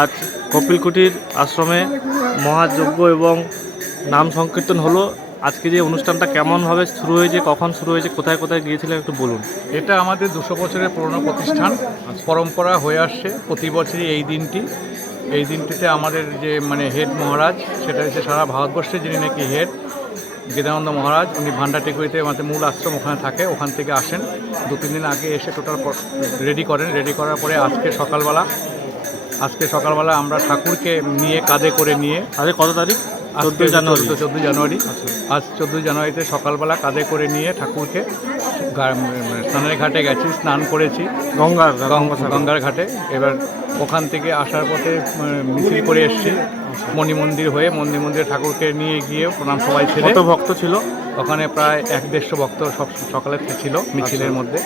আজ কপিলকুটির আশ্রমে মহাযজ্ঞ এবং নাম সংকীর্তন হলো। আজকে যে অনুষ্ঠানটা কেমনভাবে শুরু হয়েছে কখন শুরু হয়েছে কোথায় কোথায় গিয়েছিলেন একটু বলুন। এটা আমাদের দুশো বছরের পুরনো প্রতিষ্ঠান পরম্পরা হয়ে আসছে প্রতি বছরই এই দিনটি। এই দিনটিতে আমাদের যে মানে হেড মহারাজ সেটা হচ্ছে সারা ভারতবর্ষে যিনি নাকি হেড গেদানন্দ মহারাজ উনি ভান্ডারটিকুড়িতে আমাদের মূল আশ্রম ওখানে থাকে ওখান থেকে আসেন। দু তিন দিন আগে এসে টোটাল রেডি করেন। রেডি করার পরে আজকে সকালবেলা আজকে সকালবেলা আমরা ঠাকুরকে নিয়ে কাঁধে করে নিয়ে আজকে কত তারিখ? চোদ্দোই জানুয়ারি। চোদ্দোই জানুয়ারি। আজ চোদ্দোই জানুয়ারিতে সকালবেলা কাঁধে করে নিয়ে ঠাকুরকে মানে স্নানের ঘাটে গেছি স্নান করেছি। গঙ্গার গঙ্গা গঙ্গার ঘাটে। এবার ওখান থেকে আসার পথে মিছিল করে এসেছি। মণি মন্দির হয়ে মন্দির মন্দিরে ঠাকুরকে নিয়ে গিয়ে প্রণাম সবাই ছেড়ে কত ভক্ত ছিল? ওখানে প্রায় এক দেড়শো ভক্ত সব সকালে ছিল মিছিলের মধ্যে।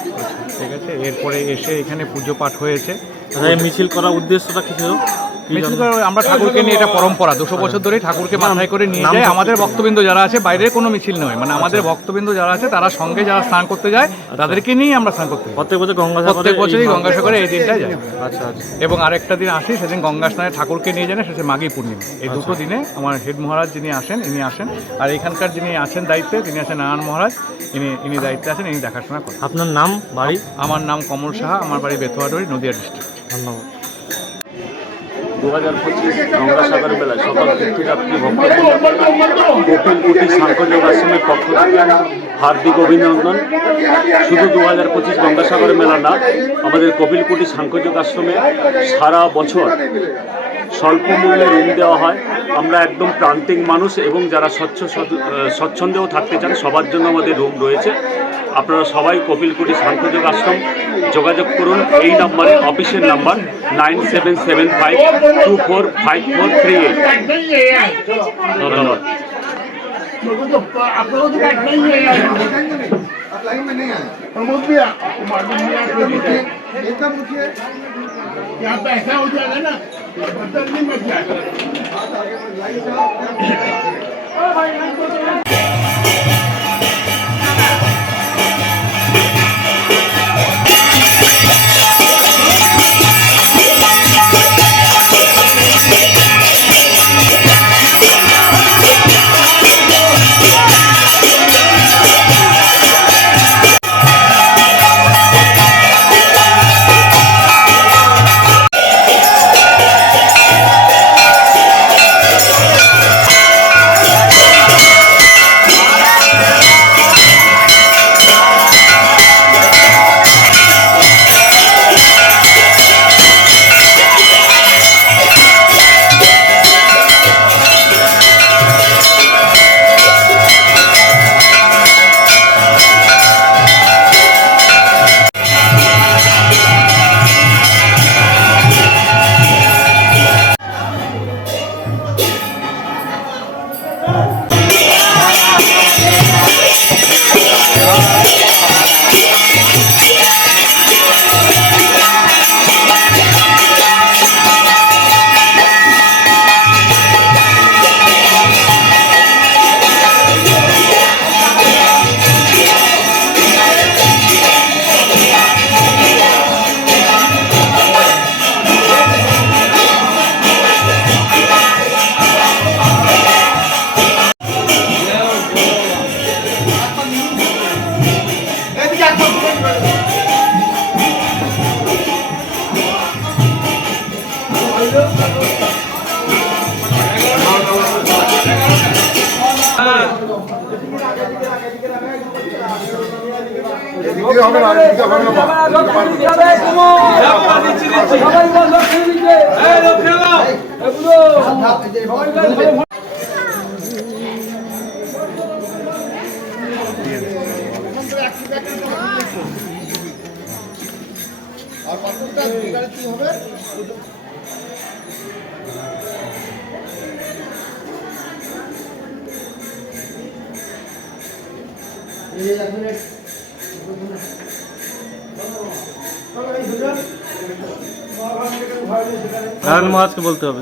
ঠিক আছে? এরপরে এসে এখানে পুজো পাঠ হয়েছে। আচ্ছা, মিছিল করার উদ্দেশ্যটা কি ছিল? মিছিল আমরা ঠাকুরকে নিয়ে এটা পরম্পরা। দুশো বছর ধরেই ঠাকুরকে মাথায় করে নিয়ে যায়। আমাদের ভক্তবৃন্দ যারা আছে বাইরের কোনো মিছিল নয়। মানে আমাদের ভক্তবৃন্দ যারা আছে তারা সঙ্গে যারা স্নান করতে যায় তাদেরকে নিয়েই আমরা স্নান করতে প্রত্যেক বছর গঙ্গাসাগরে প্রত্যেক বছরই গঙ্গাসাগরে এই দিনটাই যায়। আচ্ছা আচ্ছা। এবং আরেকটা দিন আসি সেদিন গঙ্গা স্নানে ঠাকুরকে নিয়ে যান সেটা মাঘী পূর্ণিমা। এই দুটো দিনে আমার হেড মহারাজ যিনি আসেন ইনি আসেন। আর এখানকার যিনি আছেন দায়িত্বে তিনি আছেন নারায়ণ মহারাজ। ইনি ইনি দায়িত্বে আছেন ইনি দেখাশোনা করেন। আপনার নাম বাড়ি? আমার নাম কমল সাহা আমার বাড়ি বেথুয়াডুরি নদিয়া ডিস্ট্রিক্ট ধন্যবাদ। দু হাজার থেকে পক্ষ হার্দিক অভিনন্দন। শুধু দু হাজার পঁচিশ গঙ্গাসাগর মেলা না, আমাদের কপিলকুটি সাংখ্যযোগ আশ্রমে সারা বছর স্বল্প মূল্যে রুম দেওয়া হয় আমরা একদম প্রান্তিক মানুষ এবং যারা স্বচ্ছ সদ- আহ, স্বচ্ছন্দেও থাকতে চান সবার জন্য আমাদের রুম রয়েছে আপনারা সবাই কপিলকুটি সাংখ্যযোগ আশ্রম যোগাযোগ করুন এই নাম্বারে অফিসের number nine seven seven five two four five four three eight ধন্যবাদ आप लोगों को बैठ नहीं है यार आप लाइन में नहीं आए प्रमोद भी मालूम नहीं आप लोग एकदम रुकिए यहाँ पे ऐसा हो जाएगा ना बदलली मजा আর পাথরটা কি হবে নারায়ণ মহাজকে বলতে হবে।